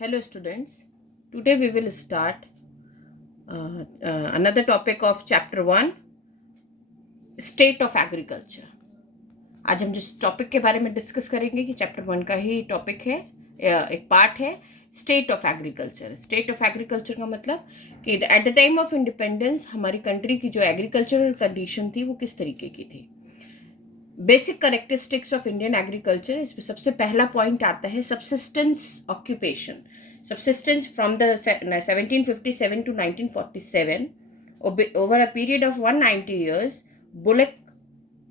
Hello, students. Today we will start another topic of chapter 1, State of Agriculture. आज हम जिस topic के बारे में डिस्कस करेंगे कि चैप्टर 1 का ही टॉपिक है, एक पार्ट है, state of agriculture. State of agriculture का मतलब कि at the time of independence हमारी कंट्री की जो एग्रीकल्चरल कंडीशन थी वो किस तरीके की थी। Basic characteristics of Indian agriculture, इसमें सबसे पहला पॉइंट आता है subsistence occupation. Subsistence from the 1757 to 1947, over a period of 190 years, bullock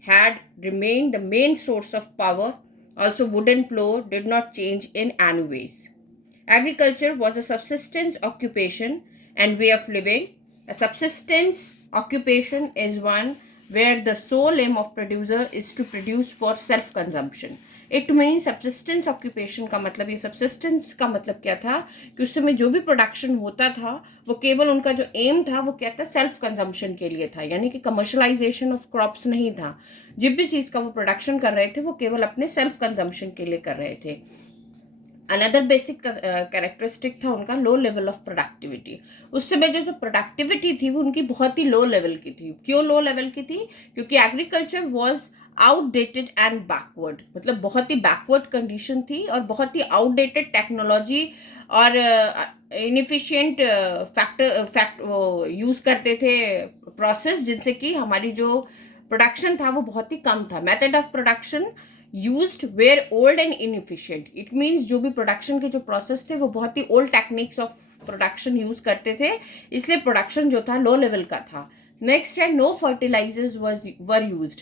had remained the main source of power. Also, wooden plough did not change in any ways. Agriculture was a subsistence occupation and way of living. A subsistence occupation is one where the sole aim of producer is to produce for self-consumption. It mean subsistence occupation का मतलब, ये subsistence का मतलब क्या था कि उस समय जो भी प्रोडक्शन होता था वो केवल उनका जो एम था वो क्या था, सेल्फ कंजम्पशन के लिए था, यानी कि कमर्शलाइजेशन ऑफ क्रॉप्स नहीं था। जिस भी चीज़ का वो प्रोडक्शन कर रहे थे वो केवल अपने सेल्फ कंजम्पशन के लिए कर रहे थे। अनदर बेसिक कैरेक्टरिस्टिक था उनका लो लेवल ऑफ प्रोडक्टिविटी। उस समय जो प्रोडक्टिविटी थी वो उनकी बहुत ही लो लेवल की थी। क्यों लो लेवल की थी? क्योंकि agriculture was outdated and backward, मतलब बहुत ही बैकवर्ड कंडीशन थी और बहुत ही आउटडेटेड टेक्नोलॉजी और इनएफिशिएंट फैक्ट वो यूज़ करते थे प्रोसेस, जिनसे कि हमारी जो प्रोडक्शन था वो बहुत ही कम था। Method of production used were old and inefficient. It means जो भी प्रोडक्शन के जो प्रोसेस थे वो बहुत ही old techniques of production use करते थे, इसलिए प्रोडक्शन जो था लो लेवल का था। नेक्स्ट है नो फर्टिलाइजर्स वर यूज्ड,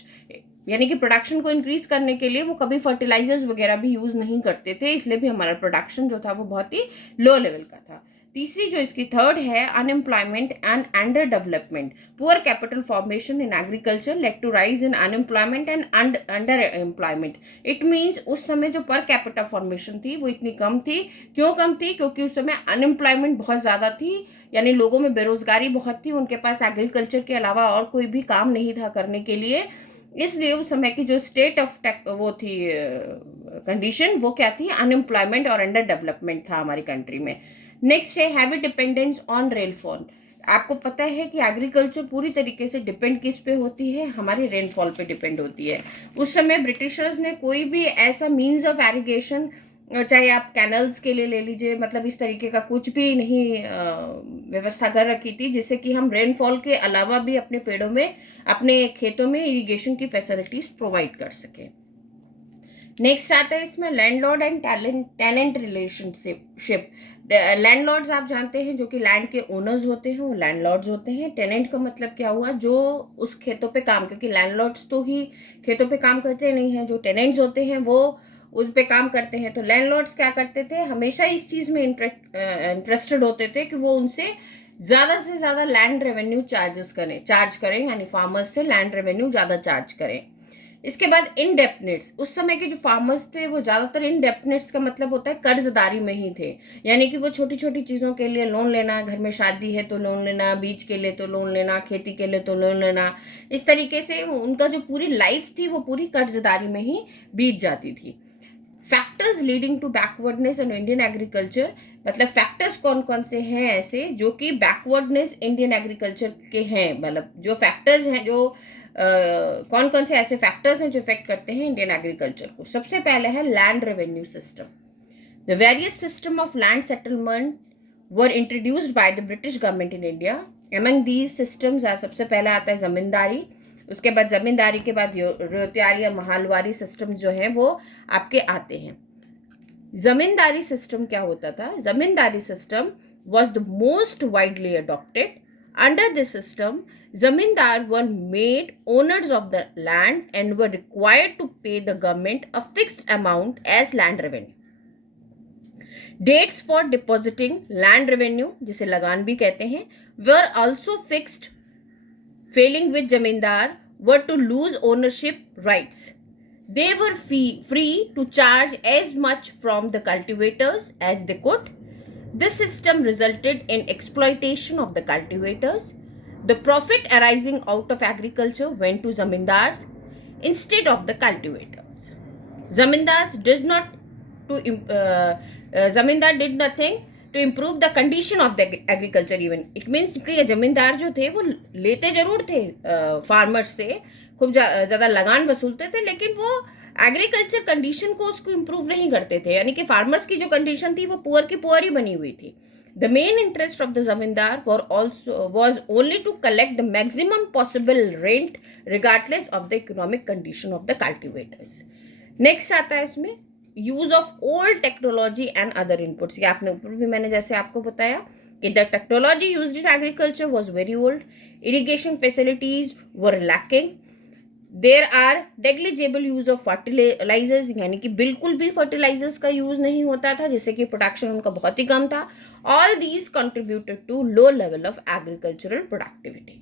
यानी कि प्रोडक्शन को इंक्रीज करने के लिए वो कभी फर्टिलाइजर्स वगैरह भी यूज नहीं करते थे, इसलिए भी हमारा प्रोडक्शन जो था वो बहुत ही लो लेवल का था। तीसरी जो इसकी थर्ड है, unemployment and underdevelopment. Poor capital formation in agriculture led to rise in unemployment and underemployment. It means उस समय जो पर कैपिटल फॉर्मेशन थी वो इतनी कम थी। क्यों कम थी? क्योंकि उस समय अनएम्प्लॉयमेंट बहुत ज़्यादा थी, यानी लोगों में बेरोजगारी बहुत थी, उनके पास एग्रीकल्चर के अलावा और कोई भी काम नहीं था करने के लिए। इसलिए उस समय की जो स्टेट ऑफ वो थी कंडीशन, वो क्या थी? अनएम्प्लॉयमेंट और अंडर डेवलपमेंट था हमारी कंट्री में। नेक्स्ट है हैवी डिपेंडेंस ऑन रेनफॉल। आपको पता है कि एग्रीकल्चर पूरी तरीके से डिपेंड किस पे होती है? हमारे रेनफॉल पे डिपेंड होती है। उस समय ब्रिटिशर्स ने कोई भी ऐसा मीन्स ऑफ एरिगेशन, चाहे आप कैनल्स के लिए ले लीजिए, मतलब इस तरीके का कुछ भी नहीं व्यवस्था कर रखी थी जिससे कि हम रेनफॉल के अलावा भी अपने पेड़ों में, अपने खेतों में इरिगेशन की फैसिलिटीज प्रोवाइड कर सके। नेक्स्ट आता है इसमें landlord and tenant relationship. Landlords आप जानते हैं जो कि लैंड के ओनर्स होते हैं, वो लैंडलॉर्ड्स होते हैं। टेनेंट का मतलब क्या हुआ? जो उस खेतों पे काम, क्योंकि लैंडलॉर्ड्स तो ही खेतों पे काम करते नहीं हैं, जो टेनेंट्स होते हैं वो उस पे काम करते हैं। तो लैंडलॉर्ड्स क्या करते थे? हमेशा इस चीज़ में इंटरेस्टेड होते थे कि वो उनसे ज़्यादा से ज़्यादा लैंड रेवेन्यू चार्ज करें, यानी फार्मर्स से लैंड रेवेन्यू ज़्यादा चार्ज करें। इसके बाद इनडेप्टनेट्स। उस समय के जो फार्मर्स थे वो ज़्यादातर इनडेप्टनेट्स का मतलब होता है कर्जदारी में ही थे, यानी कि वो छोटी छोटी चीज़ों के लिए लोन लेना, घर में शादी है तो लोन लेना, बीज के लिए तो लोन लेना, खेती के लिए तो लोन लेना, इस तरीके से उनका जो पूरी लाइफ थी वो पूरी कर्जदारी में ही बीत जाती थी। Factors leading to backwardness in Indian agriculture, मतलब फैक्टर्स कौन कौन से हैं ऐसे जो कि बैकवर्डनेस इंडियन एग्रीकल्चर के हैं, मतलब जो फैक्टर्स हैं, जो कौन कौन से ऐसे फैक्टर्स हैं जो इफेक्ट करते हैं इंडियन एग्रीकल्चर को। सबसे पहले है land revenue system. The various system of land settlement were introduced by the British government in India. Among these systems सबसे पहला आता है जमींदारी। उसके बाद जमींदारी के बाद रोतियारी या महालवारी सिस्टम जो है वो आपके आते हैं। जमींदारी सिस्टम क्या होता था? Zamindari system was the most widely adopted. Under this system, zamindar were made owners of the land and were required to pay the government a fixed amount as land revenue. Dates for depositing land revenue, जिसे लगान भी कहते हैं, were also fixed. Failing with zamindar were to lose ownership rights. They were free to charge as much from the cultivators as they could. This system resulted in exploitation of the cultivators. The profit arising out of agriculture went to zamindars instead of the cultivators. Zamindars did not to zamindar did nothing to improve the condition of the agriculture even. It means कि ये जमींदार जो थे वो लेते जरूर थे farmers से, खूब ज़्यादा लगान वसूलते थे, लेकिन वो एग्रीकल्चर कंडीशन को उसको इम्प्रूव नहीं करते थे। यानी कि फार्मर्स की जो कंडीशन थी वो पुअर की पुअर ही बनी हुई थी। The main interest of the जमींदार was only to collect the maximum possible rent regardless of the economic condition of the cultivators. Next आता है इसमें use of old technology and other inputs. ये आपने ऊपर भी मैंने जैसे आपको बताया कि the technology used in agriculture was very old, irrigation facilities were lacking, there are negligible use of fertilisers, यानी कि बिल्कुल भी फर्टिलाइजर्स का यूज नहीं होता था, जिससे कि प्रोडक्शन उनका बहुत ही कम था। All these contributed to low level of agricultural productivity.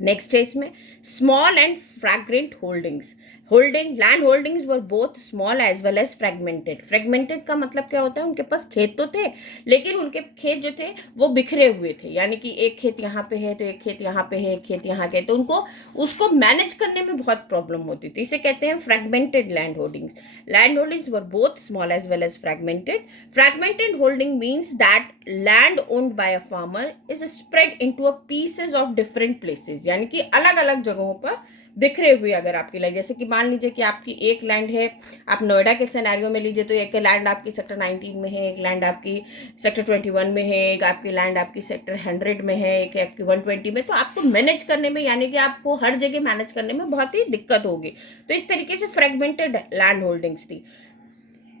Next है इसमें small and fragrant holdings. Land holdings were both small as well as fragmented. Fragmented का मतलब क्या होता है, उनके पास खेत तो थे लेकिन उनके खेत जो थे वो बिखरे हुए थे, यानी कि एक खेत यहाँ पे है तो एक खेत यहाँ पे है, एक खेत यहाँ के, तो उनको उसको मैनेज करने में बहुत प्रॉब्लम होती थी। इसे कहते हैं fragmented land holdings. Land holdings were both small as well as fragmented. Fragmented holding means that land owned by a farmer is spread into a pieces of different places, यानी कि अलग अलग जगहों पर बिखरे हुए अगर आपकी लैंड, जैसे कि मान लीजिए कि आपकी एक लैंड है, आप नोएडा के सिनेरियो में लीजिए तो एक लैंड आपकी सेक्टर 19 में है, एक लैंड आपकी सेक्टर 21 में है, एक आपकी लैंड आपकी सेक्टर 100 में है, एक आपकी 120 में। तो आपको मैनेज करने में, यानी कि आपको हर जगह मैनेज करने में बहुत ही दिक्कत होगी। तो इस तरीके से फ्रेगमेंटेड लैंड होल्डिंग्स थी।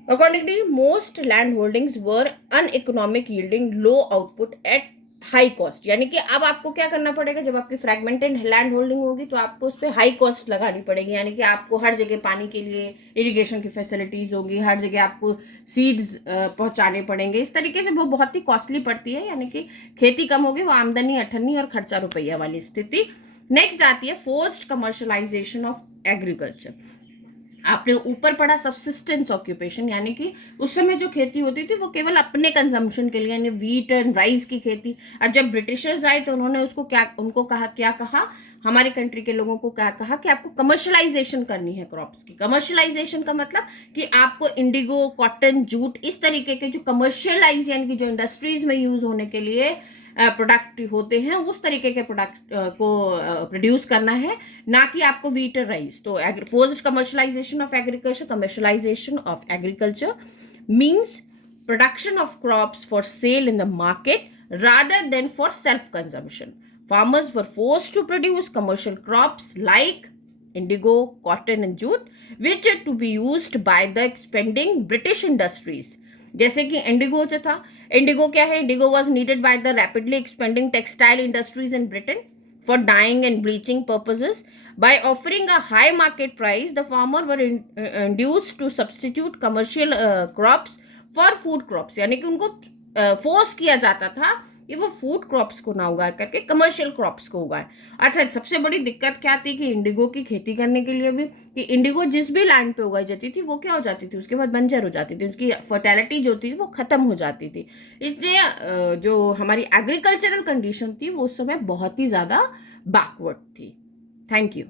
Accordingly, most land holdings were uneconomic, yielding low output at high cost. यानी कि अब आपको क्या करना पड़ेगा, जब आपकी फ्रैगमेंटेड लैंड होल्डिंग होगी तो आपको उस पर हाई कॉस्ट लगानी पड़ेगी, यानी कि आपको हर जगह पानी के लिए इरिगेशन की फैसिलिटीज होगी, हर जगह आपको सीड्स पहुंचाने पड़ेंगे। इस तरीके से वो बहुत ही कॉस्टली पड़ती है, यानी कि खेती कम होगी, वो आमदनी अठन्नी और खर्चा रुपया वाली स्थिति। नेक्स्ट आती है फोर्स्ड कमर्शलाइजेशन ऑफ एग्रीकल्चर। आपने ऊपर पढ़ा सब्सिस्टेंस ऑक्यूपेशन, यानी कि उस समय जो खेती होती थी वो केवल अपने कंजम्पशन के लिए, यानी वीट एंड राइस की खेती। अब जब ब्रिटिशर्स आए तो उन्होंने उनको कहा हमारे कंट्री के लोगों को क्या कहा कि आपको कमर्शलाइजेशन करनी है क्रॉप्स की। कमर्शलाइजेशन का मतलब कि आपको इंडिगो, कॉटन, जूट, इस तरीके के जो कमर्शियलाइज, यानी कि जो इंडस्ट्रीज में यूज होने के लिए प्रोडक्ट होते हैं, उस तरीके के प्रोडक्ट को प्रोड्यूस करना है, ना कि आपको वीट और राइस। तो forced commercialisation of agriculture, commercialisation of agriculture means production of crops for sale in the market rather than for self-consumption. Farmers were forced to produce commercial crops like indigo, cotton and jute, which are to be used by the expanding British industries. जैसे कि Indigo जो था, Indigo क्या है, Indigo was needed by the rapidly expanding textile industries in Britain for dyeing and bleaching purposes. By offering a high market price, the farmer were induced to substitute commercial crops for food crops. यानी कि उनको force किया जाता था कि वो food crops को ना उगा करके कमर्शियल क्रॉप्स को उगाए। अच्छा, सबसे बड़ी दिक्कत क्या थी कि इंडिगो की खेती करने के लिए भी, कि इंडिगो जिस भी लैंड पे उगाई जाती थी वो क्या हो जाती थी, उसके बाद बंजर हो जाती थी, उसकी फर्टिलिटी जो थी वो खत्म हो जाती थी। इसलिए जो हमारी एग्रीकल्चरल कंडीशन थी वो उस समय बहुत ही ज़्यादा बैकवर्ड थी। Thank you.